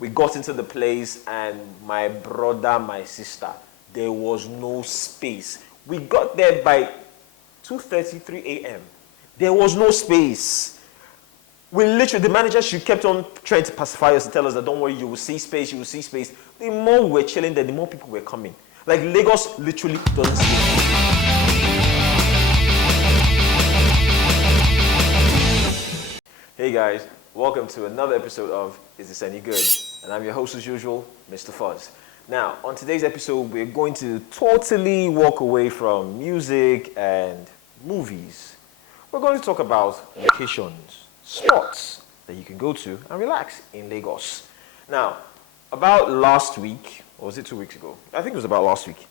we got into the place, and my brother, my sister, there was no space. We got there by 2:33 a.m. There was no space. We literally, the manager, she kept on trying to pacify us, to tell us that don't worry, you will see space, you will see space. The more we were chilling there, the more people were coming. Like, Lagos literally doesn't sleep. Hey guys, welcome to another episode of Is This Any Good? And I'm your host as usual, Mr. Fuzz. Now, on today's episode, we're going to totally walk away from music and movies. We're going to talk about locations, spots that you can go to and relax in Lagos. Now, about last week, or was it 2 weeks ago? I think it was about last week.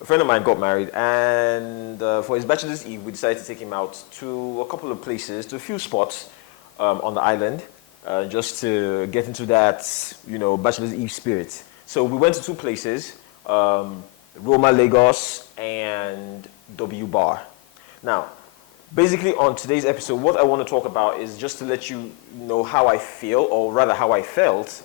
A friend of mine got married, and for his bachelor's eve, we decided to take him out to a couple of places, to a few spots on the island, just to get into that, bachelor's eve spirit. So we went to two places, Roma Lagos and Wbar. Now, basically on today's episode, what I want to talk about is just to let you know how I feel, or rather how I felt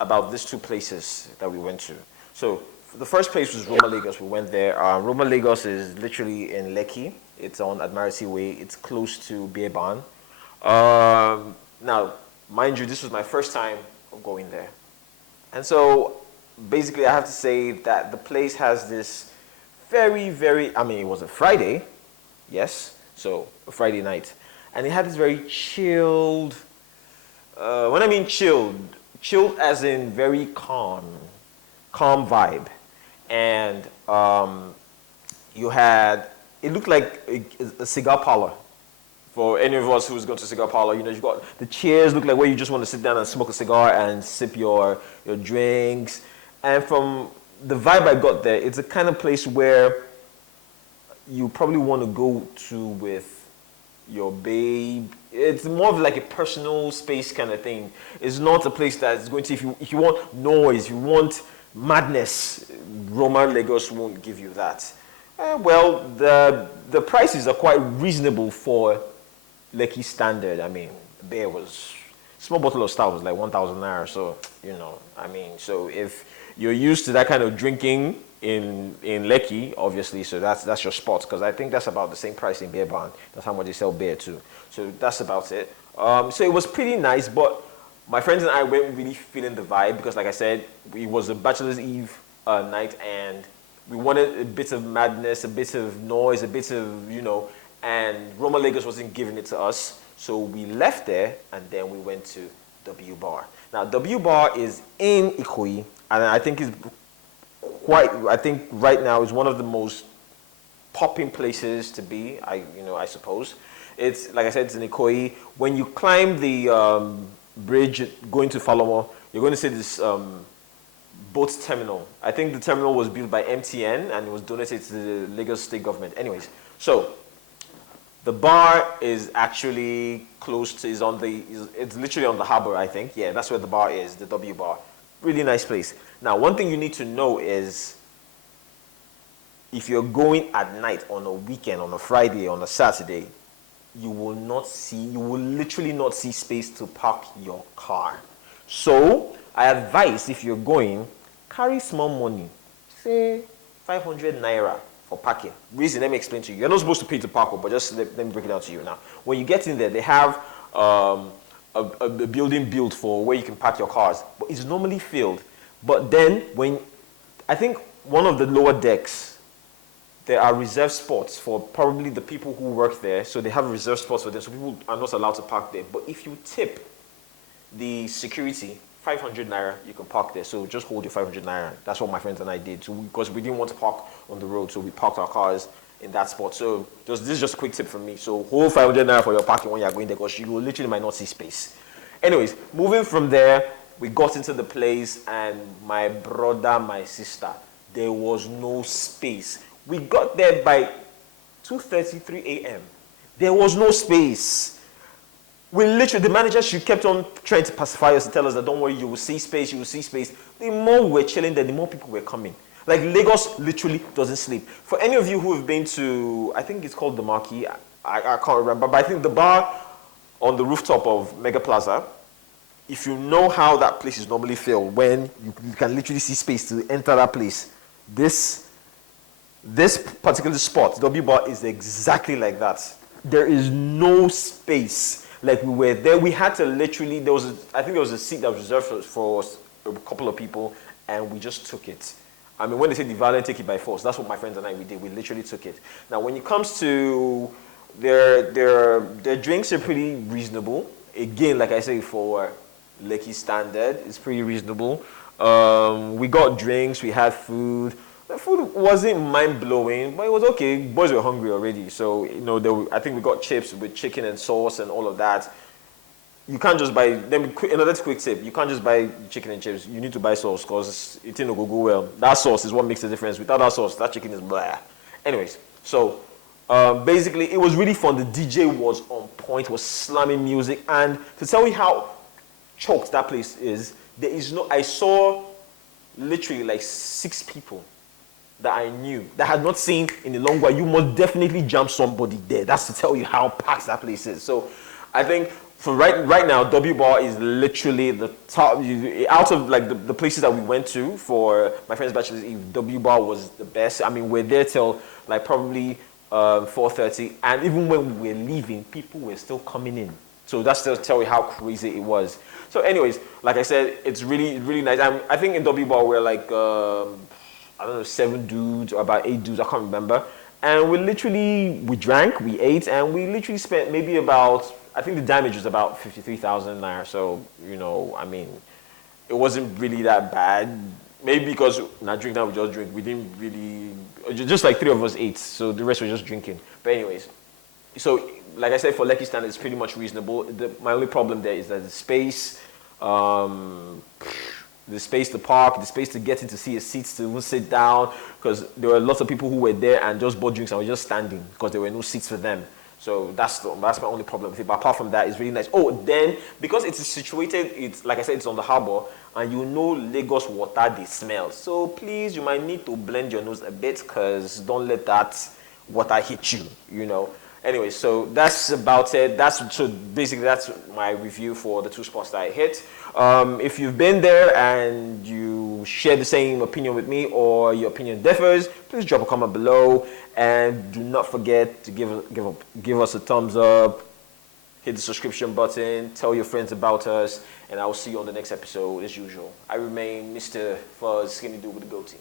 about these two places that we went to. So the first place was Roma Lagos. We went there. Roma Lagos is literally in Lekki. It's on Admiralty Way. It's close to Wbar. Now, mind you, this was my first time of going there. And so, basically, I have to say that the place has this it was a Friday, yes, so a Friday night. And it had this very chilled, when I mean chilled as in very calm vibe. And it looked like a cigar parlor. For any of us who's gone to a cigar parlor, you've got the chairs look like where you just want to sit down and smoke a cigar and sip your drinks. And from the vibe I got there, it's a kind of place where you probably want to go to with your babe. It's more of like a personal space kind of thing. It's not a place that's going to, if you want noise, if you want madness, Roma Lagos won't give you that. Well, the prices are quite reasonable for Lekki standard. I mean, beer small bottle of stout was like 1,000 naira. So, so if you're used to that kind of drinking in Lekki, obviously, so that's your spot, because I think that's about the same price in Beer Barn. That's how much they sell beer too. So that's about it. So it was pretty nice, but my friends and I weren't really feeling the vibe, because like I said, it was a bachelor's eve night, and we wanted a bit of madness, a bit of noise, a bit of, and Roma Lagos wasn't giving it to us. So we left there, and then we went to Wbar. Now, Wbar is in Ikoyi, and I think right now is one of the most popping places to be, I suppose. It's, like I said, it's in Ikoyi. When you climb the bridge going to Falomo, you're going to see this boat terminal. I think the terminal was built by MTN, and it was donated to the Lagos state government. Anyways, so the bar is actually close to, it's literally on the harbor, I think. Yeah, that's where the bar is, the Wbar. Really nice place. Now, one thing you need to know is, if you're going at night on a weekend, on a Friday, on a Saturday, you will literally not see space to park your car. So, I advise, if you're going, carry small money, say 500 naira for parking. Reason, let me explain to you. You're not supposed to pay to park, but just let me break it down to you now. When you get in there, they have a building built for where you can park your cars, but it's normally filled. But then, I think one of the lower decks, there are reserved spots for probably the people who work there, so they have reserved spots for them, so people are not allowed to park there. But if you tip the security 500 naira, you can park there. So just hold your 500 naira. That's what my friends and I did, because we didn't want to park on the road, so we parked our cars in that spot. So this is just a quick tip from me. So hold 500 naira for your parking when you're going there, because you literally might not see space. Anyways, moving from there, we got into the place, and my brother, my sister, there was no space. We got there by 2:33 a.m. There was no space. The manager, she kept on trying to pacify us, to tell us that don't worry, you will see space, you will see space. The more we were chilling there, the more people were coming. Like, Lagos literally doesn't sleep. For any of you who have been to, I think it's called the Marquee, I can't remember, but I think the bar on the rooftop of Mega Plaza, if you know how that place is normally filled, when you can literally see space to enter that place, this particular spot, W Bar, is exactly like that. There is no space. Like, we were there, we had to literally, I think there was a seat that was reserved for a couple of people, and we just took it. I mean, when they say the violent take it by force, that's what my friends and I, we did. We literally took it. Now, when it comes to their drinks are pretty reasonable. Again, like I say, for Lekki standard, it's pretty reasonable. We got drinks, we had food. The food wasn't mind-blowing, but it was okay. Boys were hungry already, so I think we got chips with chicken and sauce and all of that. You can't just buy another quick tip. You can't just buy chicken and chips. You need to buy sauce because it ain't go well. That sauce is what makes the difference. Without that sauce, that chicken is blah. Anyways, so basically, it was really fun. The DJ was on point, was slamming music, and to tell you how choked that place is, I saw literally like 6 people that I knew that I had not seen in a long while. You must definitely jump somebody there. That's to tell you how packed that place is. So I think for right now, W Bar is literally the top. Out of like the places that we went to for my friend's bachelor's eve, W Bar was the best. I mean, we're there till like probably 4:30, and even when we were leaving, people were still coming in. So that's to tell you how crazy it was. So anyways, like I said, it's really, really nice. I think in W Bar we're like, I don't know, 7 dudes or about 8 dudes, I can't remember. And we drank, we ate, and we literally spent maybe about, I think the damage was about 53,000 naira. So, I mean, it wasn't really that bad. Maybe because not drink now, we just drink. We didn't really, just like 3 of us ate, so the rest were just drinking. But anyways, so like I said, for Lekki standard, it's pretty much reasonable. My only problem there is that the space to park, the space to get in to see a seat to even sit down, because there were lots of people who were there and just bought drinks and were just standing because there were no seats for them. So that's my only problem with it. But apart from that, it's really nice. Oh, then because it's situated, it's like I said, it's on the harbor, and Lagos water, they smell. So please, you might need to blend your nose a bit, because don't let that water hit you. Anyway, so that's about it. So basically that's my review for the 2 spots that I hit. If you've been there and you share the same opinion with me, or your opinion differs, please drop a comment below, and do not forget to give us a thumbs up, hit the subscription button, tell your friends about us, and I will see you on the next episode as usual. I remain Mr. Fuzz, Skinny Dude with the goatee.